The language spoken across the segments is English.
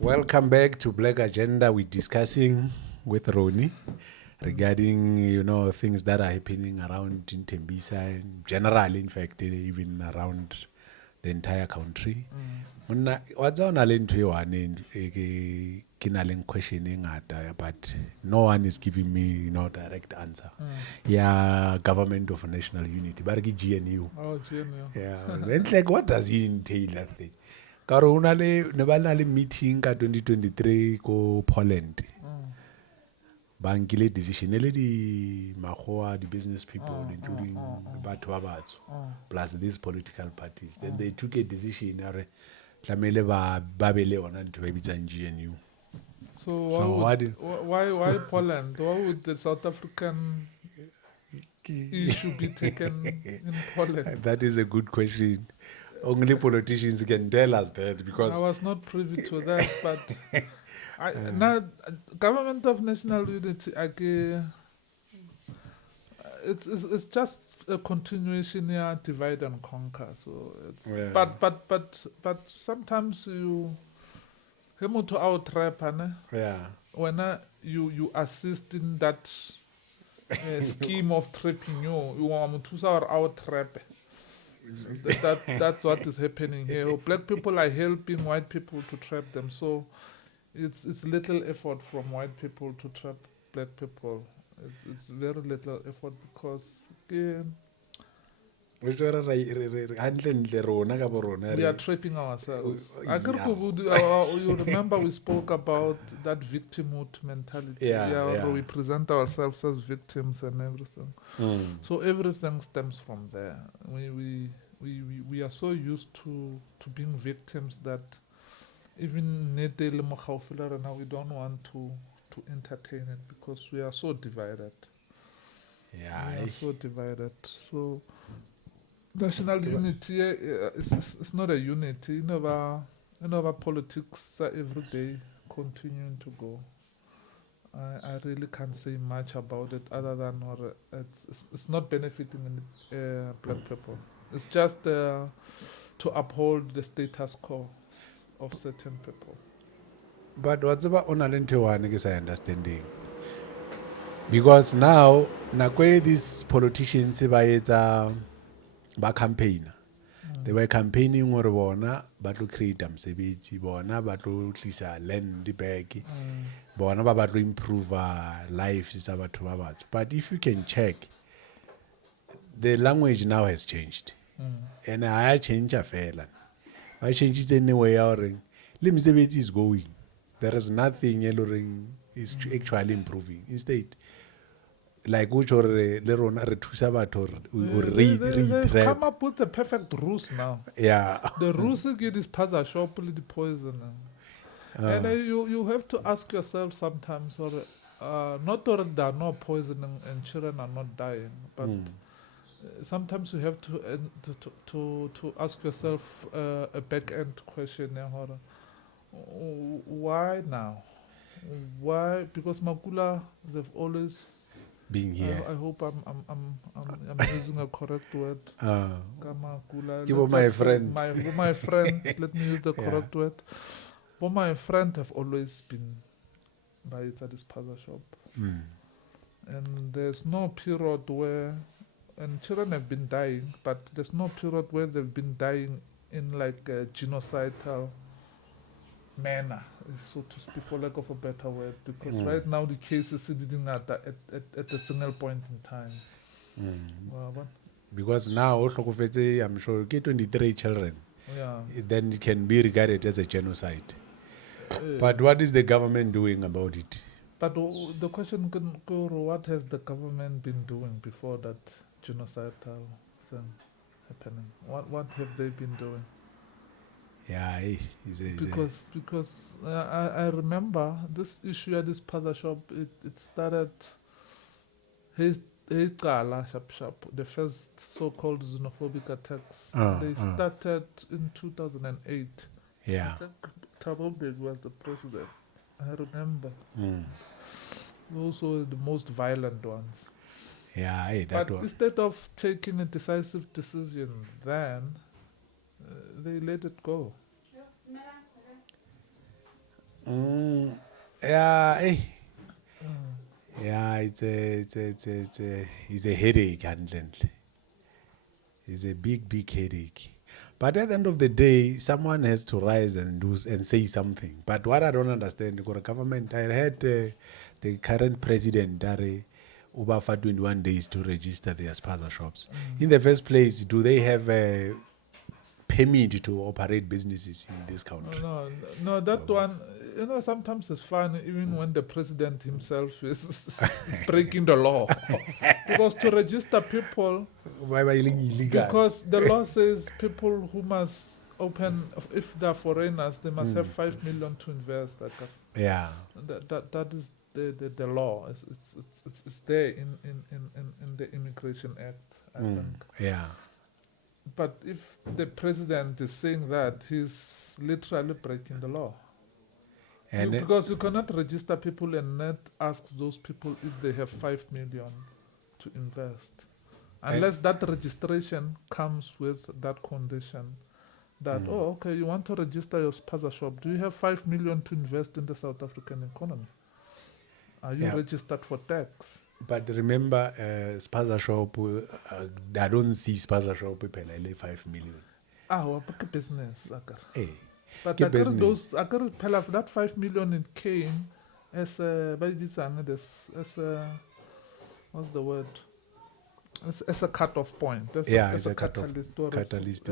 Welcome back to Black Agenda. We're discussing with Roni regarding, things that are happening around in Tembisa and generally, in fact, even around the entire country. Monna wa tsaya o na le ntho e one ke na leng question e ngata, but no one is giving me direct answer. Yeah, Government of National Unity, ba re ke GNU. Oh, GNU. Yeah, and like what does it entail that thing? Ka re ne ba na le meeting ka 2023 ko Poland. Ba nkile decision ele di magoa, the business people, including batho ba batsho, plus these political parties. Then they took a decision are tlamele ba be le ona ntho ba bitsang GNU. So why Poland? Why would the South African issue be taken in Poland? That is a good question. Only politicians can tell us that, because I was not privy to that, but now Government of National Unity, it's just a continuation, divide and conquer. So it's but sometimes you to out trap, when you assist in that scheme of trapping you want to out trap. That's what is happening here. Black people are helping white people to trap them, so it's little effort from white people to trap black people. It's very little effort because we are trapping ourselves. You remember we spoke about that victimhood mentality. We present ourselves as victims and everything. So everything stems from there. We are so used to being victims that even now we don't want to entertain it because we are so divided. We are so divided. So national unity is not a unity. You know, politics are every day continuing to go. I really can't say much about it other than it's not benefiting black people. It's just to uphold the status quo of certain people. But what's about onalente one is I understanding. Because now these politicians ba campaign. They were campaigning or bona ba to create mosebetsi, bona ba to tlisa land back, bona ba to improve lives tsa batho ba batsho. But if you can check, the language now has changed. And I change a fela. I change it anyway. Le mosebetsi is going. There is nothing is actually improving. Instead, like which or le rona re thusa batho they come up with the perfect rules now. The rules get this puzzle shop with the poison. And you have to ask yourself sometimes, not that there are no poisoning and children are not dying, but sometimes you have to ask yourself a back end question. Why now? Why? Because Makula, they've always being here. I hope I'm using a correct word. My friend. My friend. Let me use the correct word. But my friend have always been by this puzzle shop, and there's no period where, and children have been dying, but there's no period where they've been dying in like a genocidal manner, so to speak, for lack of a better word, because right now the case is sitting at a single point in time. Because now I'm sure get 23 children, then it can be regarded as a genocide. But what is the government doing about it? But the question can go, what has the government been doing before that genocidal thing happening? What have they been doing? Because I remember this issue at this puzzle shop. It started. The first so-called xenophobic attacks. They started in 2008. I think Thabo Mbeki was the president. I remember. Those were the most violent ones. But instead of taking a decisive decision, then they let it go. Yeah, yeah, it's a headache, Handland. It's a big headache. But at the end of the day, someone has to rise and do and say something. But what I don't understand, the government, I heard the current president, Dare, over for 21 days to register their spaza shops. In the first place, do they have a permit to operate businesses in this country? No, that one, sometimes it's fun even when the president himself is breaking the law. Because to register people, Why are you illegal? because the law says people who must open, if they're foreigners, they must have 5 million to invest. Yeah. That is the law. It's there in the Immigration Act, I think. Yeah. But if the president is saying that, he's literally breaking the law. And Because you cannot register people and not ask those people if they have 5 million to invest. Unless that registration comes with that condition that, okay, you want to register your spaza shop. Do you have 5 million to invest in the South African economy? Are you registered for tax? But remember, spaza shop, I don't see spaza shop people like 5 million. What business? Hey. But that 5 million, it came as a what's the word? As a cut-off point. As a catalyst.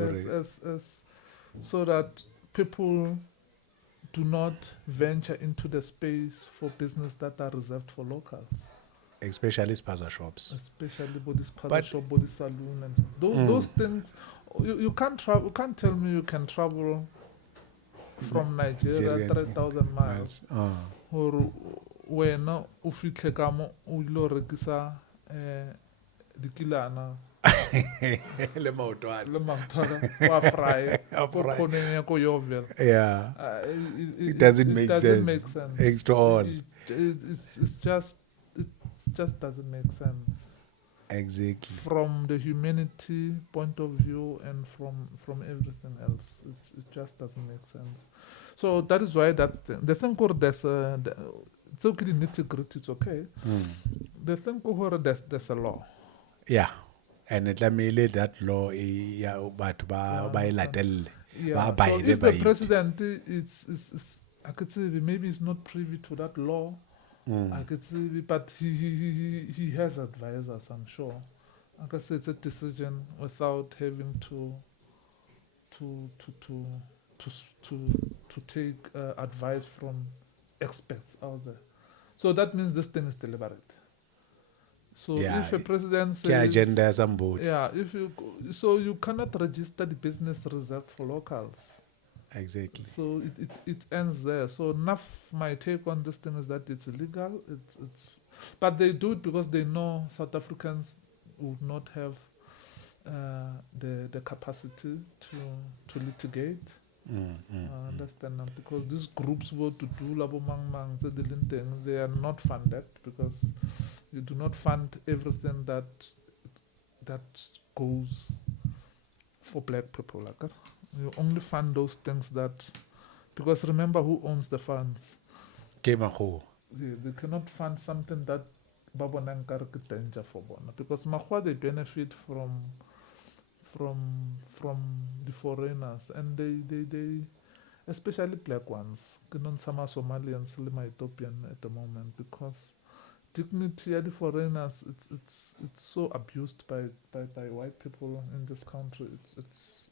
So that people do not venture into the space for business that are reserved for locals. Especially spaza shops. Especially body spaza shop, body saloon, and those things. You can't travel. You can't tell me you can travel from Nigeria 3,000 miles. Or when u fitlhe ka mo o ilo rekisa dikilana Le maotwana. le maotwana wa fry for khoneng ya ko Yovel. Yeah. It doesn't make sense. Extra all. It just doesn't make sense. Exactly. From the humanity point of view and from everything else, it just doesn't make sense. So that is why the thing called it's okay, the nitty-gritty, it's okay. The thing called there's a law. Yeah. And that law but by latelle. Yeah. So if the president is I could say maybe he's not privy to that law. I could say, but he has advisors, I'm sure. Like I said, it's a decision without having to take advice from experts out there. So that means this thing is deliberate. So if a president says, agenda somebody. Yeah, you cannot register the business reserved for locals. Exactly. So it ends there. So my take on this thing is that it's illegal. But they do it because they know South Africans would not have the capacity to litigate. Understand that, because these groups were to do labo mang they are not funded, because you do not fund everything that goes for black people. Like that. You only fund those things because remember who owns the funds. They cannot fund something that babonanka danger for bona, because mahwa they benefit from the foreigners, and they especially black ones, some Somalians, some Ethiopian at the moment, because dignity of the foreigners, it's so abused by white people in this country.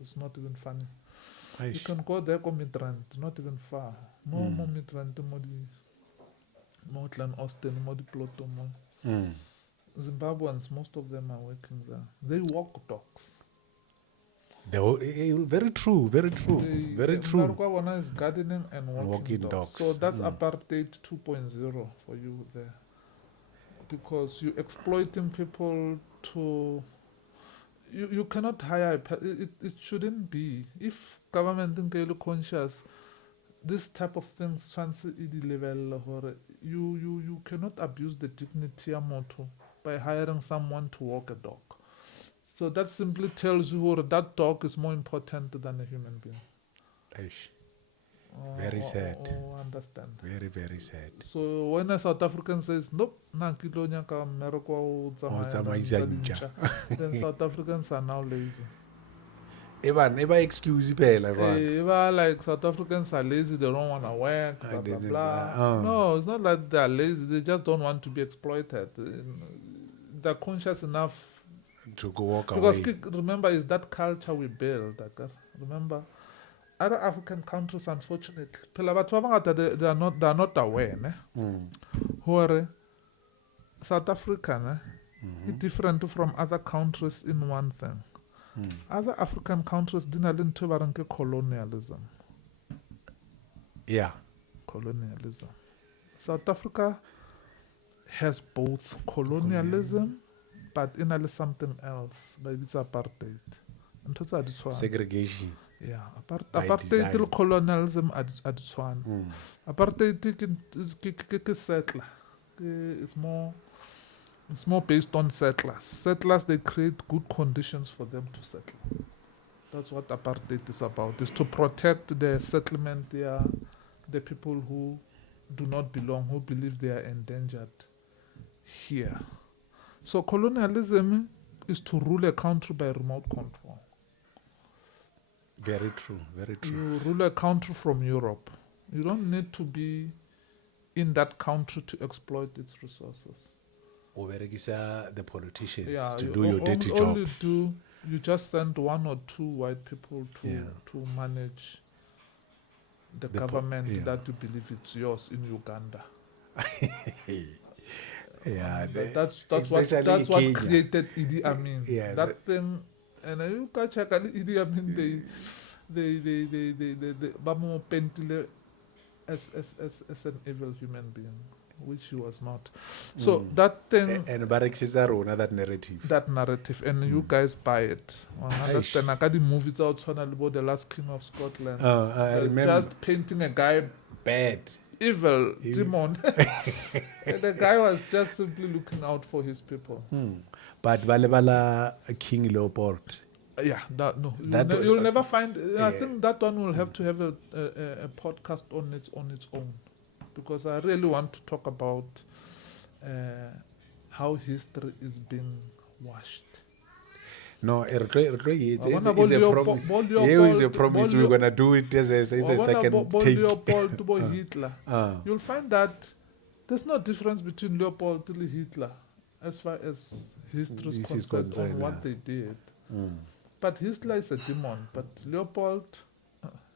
It's not even funny. You can go there, go migrant, not even far. More migrant, more than Austin, more Ploto, more. Zimbabweans, most of them are working there. They walk dogs. Very true. Very true. One is gardening and walking dogs. So that's apartheid 2.0 for you there. Because you're exploiting people to... You cannot hire... It shouldn't be. If government is conscious, this type of things, you cannot abuse the dignity of moto by hiring someone to walk a dog. So that simply tells you that dog is more important than a human being. Very sad. understand? Very, very sad. So when a South African says, nope, then South Africans are now lazy. Never excuse Like South Africans are lazy, they don't want to work, blah, blah, blah. No, it's not that they're lazy, they just don't want to be exploited. They're conscious enough to go walk because away. Remember, it's that culture we build. Remember, other African countries, unfortunately, they are not aware. Where South Africa is different from other countries in one thing. Other African countries didn't have colonialism. Yeah. Colonialism. South Africa has both colonialism, but in something else. But it's apartheid. Segregation. Yeah. Apartheid colonialism at one. Apartheid is settler. It's more based on settlers. Settlers, they create good conditions for them to settle. That's what apartheid is about. Is to protect the settlement, the people who do not belong, who believe they are endangered here. So colonialism is to rule a country by remote control. Very true, very true. You rule a country from Europe. You don't need to be in that country to exploit its resources. Or the politicians to do your dirty job. All you just send one or two white people to manage the government that you believe it's yours in Uganda. That's what created Idi Amin. That thing, and you can check Idi Amin. They pentile as an evil human being, which he was not. So that thing, and that narrative. That narrative, and you guys buy it. Understand? The movies out on the Last King of Scotland. I remember just painting a guy bad. Evil demon. And the guy was just simply looking out for his people. But Balebala King Leopold. Yeah, you'll never find. I think that one will have to have a podcast on its own, because I really want to talk about how history is being washed. No, it's a promise. It's a promise. We're gonna do it as a second take. Leopold Hitler. You'll find that there's no difference between Leopold and Hitler as far as history is concerned on what they did. But Hitler is a demon, but Leopold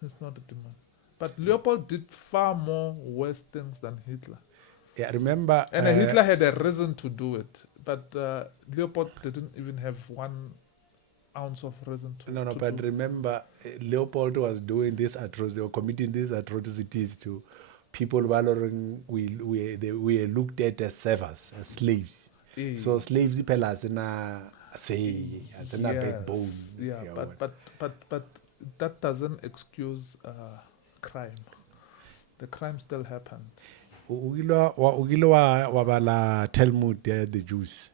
is not a demon. But Leopold did far more worse things than Hitler. Yeah, remember. And Hitler had a reason to do it, but Leopold didn't even have 1 ounce of reason to. No, but remember, Leopold was doing this atrocities. They were committing these atrocities to people who we looked at as servers, as slaves. So slaves, as a backbone. Yeah, but that doesn't excuse crime. The crime still happened. Wabala Talmud, the Jews.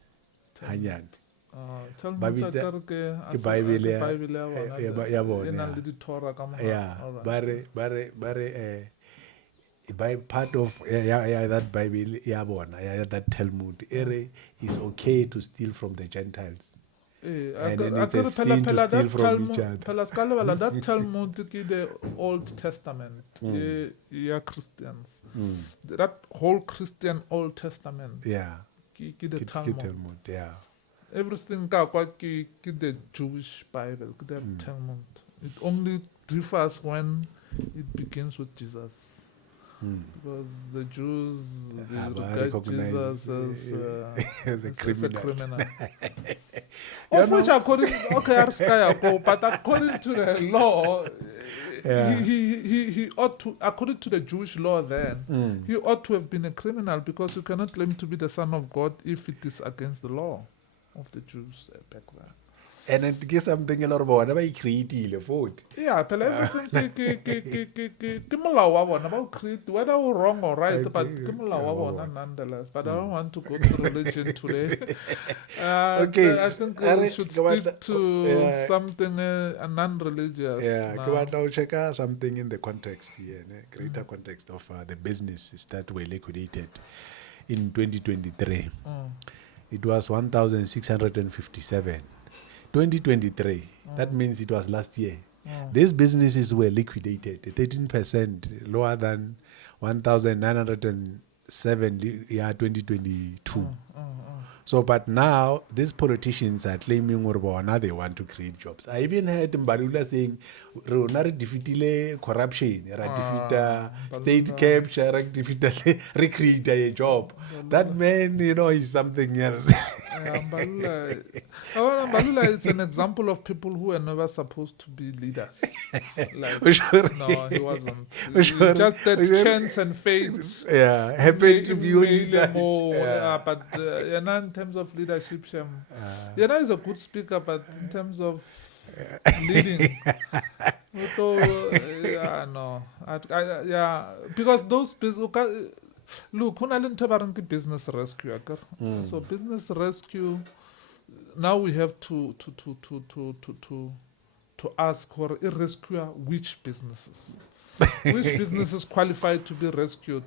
By part of that Bible, that Talmud is okay to steal from the Gentiles. And then it's a sin to steal from each other. That Talmud, the Old Testament, Christians. That whole Christian Old Testament. The Talmud. Everything the Jewish Bible, the Talmud. It only differs when it begins with Jesus. Because the Jews regard Jesus as a criminal. Of which according to the law, he ought to, according to the Jewish law then, he ought to have been a criminal, because you cannot claim to be the son of God if it is against the law of the Jews back then. And then get something a lot of whatever he created food. Yeah, but everything ke molao wa bona ba o create whether o wrong or right, but ke molao wa bona nonetheless. But I don't want to go to religion today. Okay, I think we should stick to something non-religious. Yeah, now. I'll check out something in the context here, greater context of the businesses that were liquidated in 2023. It was 1,657. 2023, that means it was last year. These businesses were liquidated, 13% lower than 1,907, 2022. So, but now these politicians are claiming now they want to create jobs. I even heard Mbalula saying, "Rona re defeatile corruption, re defeat state capture, re defeat recreate a job." That man, is something else. Mbalula is an example of people who are never supposed to be leaders. No, he wasn't. Just that chance and fate. Yeah, happened to be on his side. But in terms of leadership, Yana is a good speaker, but in terms of leading, because those look, business rescue. So business rescue. Now we have to ask for a rescuer which businesses, which businesses qualify to be rescued.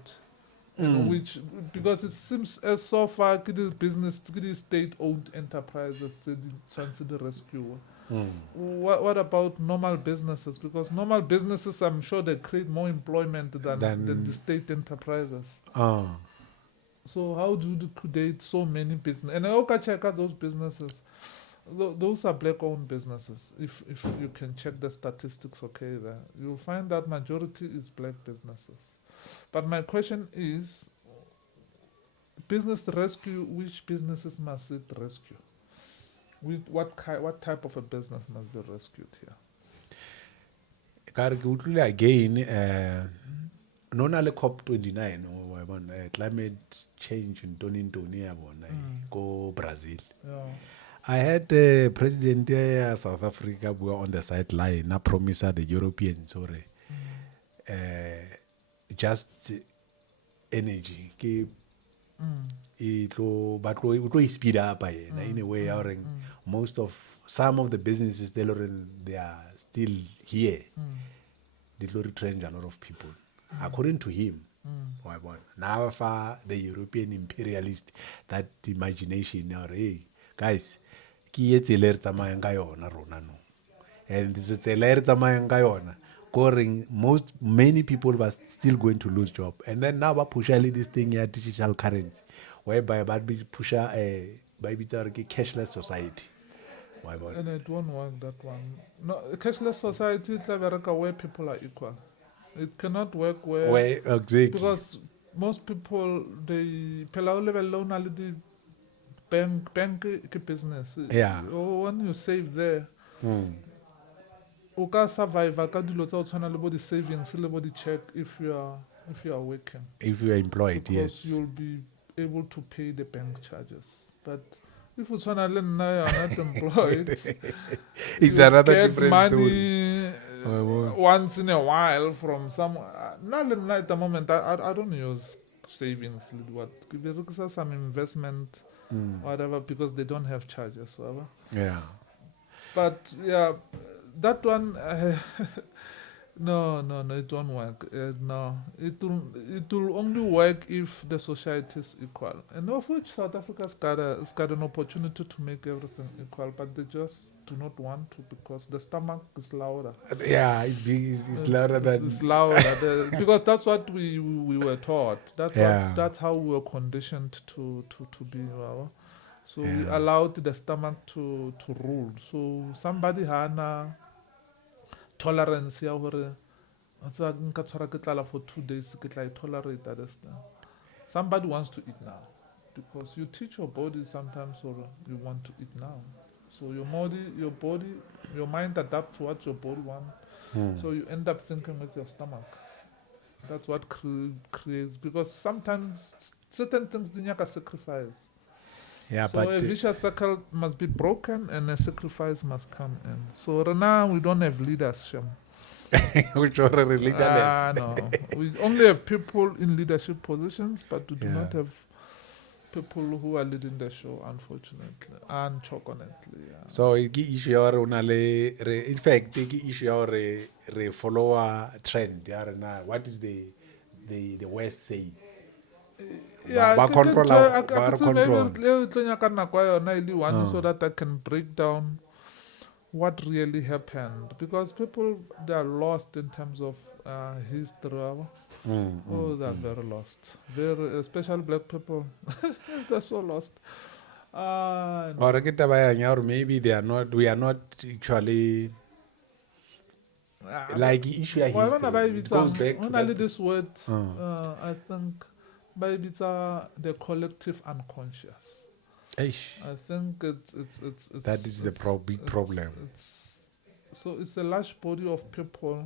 Which, because it seems as so far business state-owned enterprises the rescue. What about normal businesses? Because normal businesses, I'm sure they create more employment than the state enterprises. So how do you create so many businesses? And I check out those businesses. Those are black-owned businesses. If you can check the statistics, okay, there you'll find that majority is black businesses. But my question is, business rescue, which businesses must it rescue? What type of a business must be rescued here? Again, non COP29 climate change in Tony go Brazil. I had President South Africa were on the sideline. I promised the Europeans, just energy. It will speed up in a way. Some of the businesses they are still here. They will retrench a lot of people. According to him, now far the European imperialist, that imagination, hey guys, and this is many people were still going to lose job. And then now push this thing here, digital currency, whereby push a cashless society. And it won't work, that one. No, cashless society is where people are equal. It cannot work where exactly, because most people they pay level the bank business. Yeah. When you save there, you can survive. You can do lots of body savings, body check if you are working. If you are employed, because yes, you'll be able to pay the bank charges. But if you are not employed, it's another get different money once in a while from somewhere. Not at the moment. I don't use savings. What some investment, whatever, because they don't have charges. Whatever. Yeah. But yeah, that one. No, it won't work. No, it will only work if the society is equal. And of which South Africa's got an opportunity to make everything equal, but they just do not want to because the stomach is louder. Yeah, it's big. It's louder than. It's louder because that's what we were taught. That's how we were conditioned to be. So we allowed the stomach to rule. So somebody had tolerance for 2 days tolerate that. Somebody wants to eat now because you teach your body sometimes or you want to eat now. So your mind adapts to what your body wants. So you end up thinking with your stomach. That's what creates, because sometimes certain things you can sacrifice. Yeah, so but a vicious circle must be broken and a sacrifice must come in. So right now we don't have leaders, Shem. which are leaderless. No. We only have people in leadership positions, but we do Yeah. not have people who are leading the show, unfortunately. Yeah. So ke issue ya gore una le in fact ke issue ya gore re follow a trend ya re na what is the West saying. Yeah, Ba control so that I can break down what really happened, because people, they are lost in terms of history. They're very lost. Very, especially black people, they're so lost. Or ke taba yang ya gore maybe we are not actually like issue ya history. It goes back to that. This word, I think, maybe it's the collective unconscious. Eish. I think it's That is the big problem. So it's a large body of people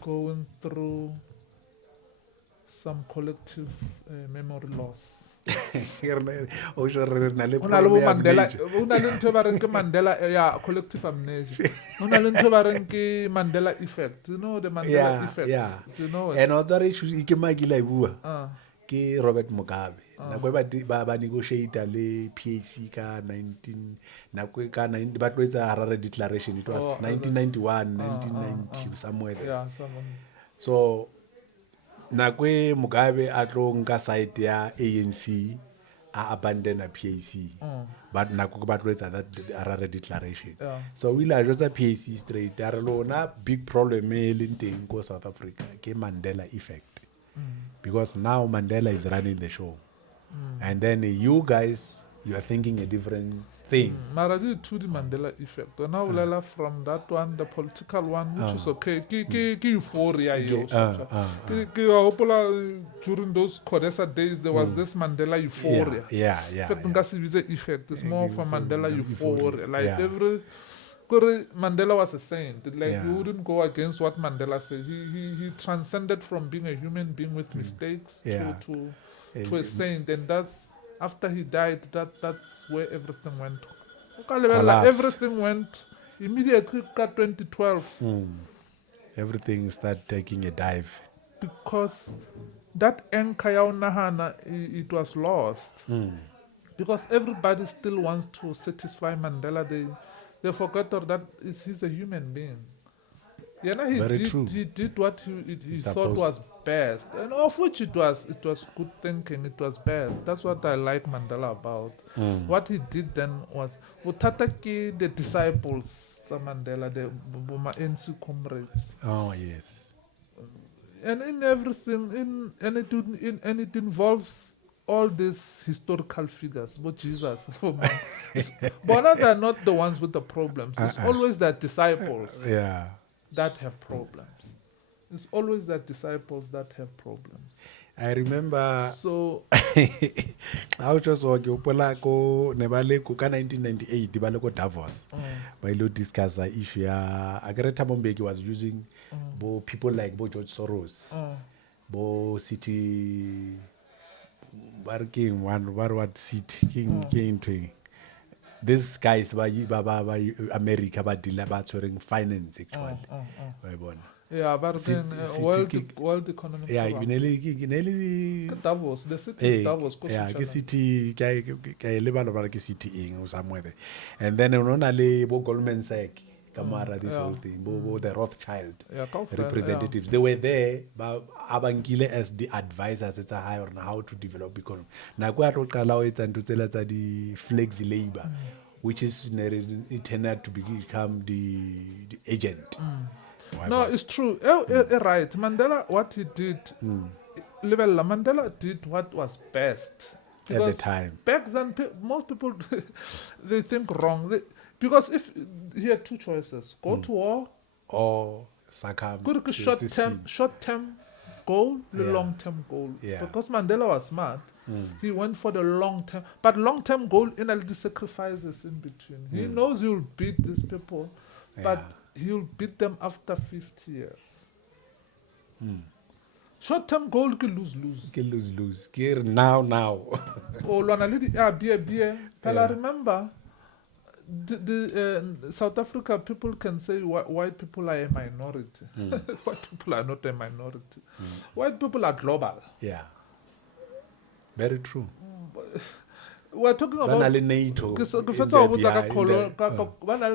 going through some collective memory loss. Collective amnesia. Mandela effect. You know the Mandela effect. Yeah. You know it? And other issue ke Robert Mugabe. Ba negotiate le PAC ka 19 but with a Harare declaration. It was 1991, 1990 somewhere there. Yeah, someone. So nakwe Mugabe atlo nka side ya ANC a abandon a PAC. But nakwe ba tloetsa that Harare declaration. Yeah. So we la just a PAC straight. There alone big problem e leng teng ko South Africa ke Mandela effect. Because now Mandela is running the show. And then you guys, you are thinking a different thing. Maradi to the Mandela effect. Now from that one, the political one, which is okay. Ki euphoria. During those Codesa days, there was this Mandela euphoria. Yeah. Effect. It's more for Mandela euphoria. Like every Mandela was a saint. Like you wouldn't go against what Mandela said. He transcended from being a human being with mistakes to a saint, and that's after he died. That's where everything went. Everything went immediately. 2012. Everything started taking a dive because that Nkaya Nahana, it was lost because everybody still wants to satisfy Mandela. They forgot that he's a human being. He did what he thought was best, and of which it was good thinking. It was best. That's what I like Mandela about. What he did then was Utataki, the disciples, Mandela, the NC comrades. Oh yes. And in everything, it involves all these historical figures, but Jesus, but they are not the ones with the problems. It's always the disciples that have problems. It's always the disciples that have problems. I remember. So, I was just walking ko nebale ko ka 1998 ba le ko Davos. Ba ilo discuss the issue ya Agreta Mombeki was using bo people like bo George Soros, bo city working what city king twing. These guys by America but deal about finance actually. Yeah, but then World Economic Forum. Davos, the city Davos. Yeah, city city somewhere there. And then only Goldman Sachs, Kamara, this whole thing, the Rothschild representatives. They were there, but Abangile as the advisors, it's a high on how to develop economy. Nakuya it's and to tell us the flexi labor, which is it tended to become the agent. No, it's true. Right. Mandela, what he did, Mandela did what was best. At the time. Back then, most people, they think wrong. Because if he had two choices, go to war or succumb to short-term goal, the long-term goal. Yeah. Because Mandela was smart, he went for the long-term. But long-term goal, the sacrifices in between. He knows he'll beat these people, but he'll beat them after 50 years. Short-term goal ke lose. Ke lose. Ke now. Oh, lwana le beer. I remember the South Africa people can say white people are a minority. White people are not a minority. White people are global. Yeah. Very true. We're talking about NATO.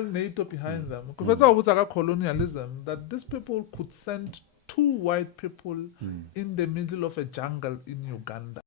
NATO behind them. Colonialism, that these people could send 2 white people in the middle of a jungle in Uganda.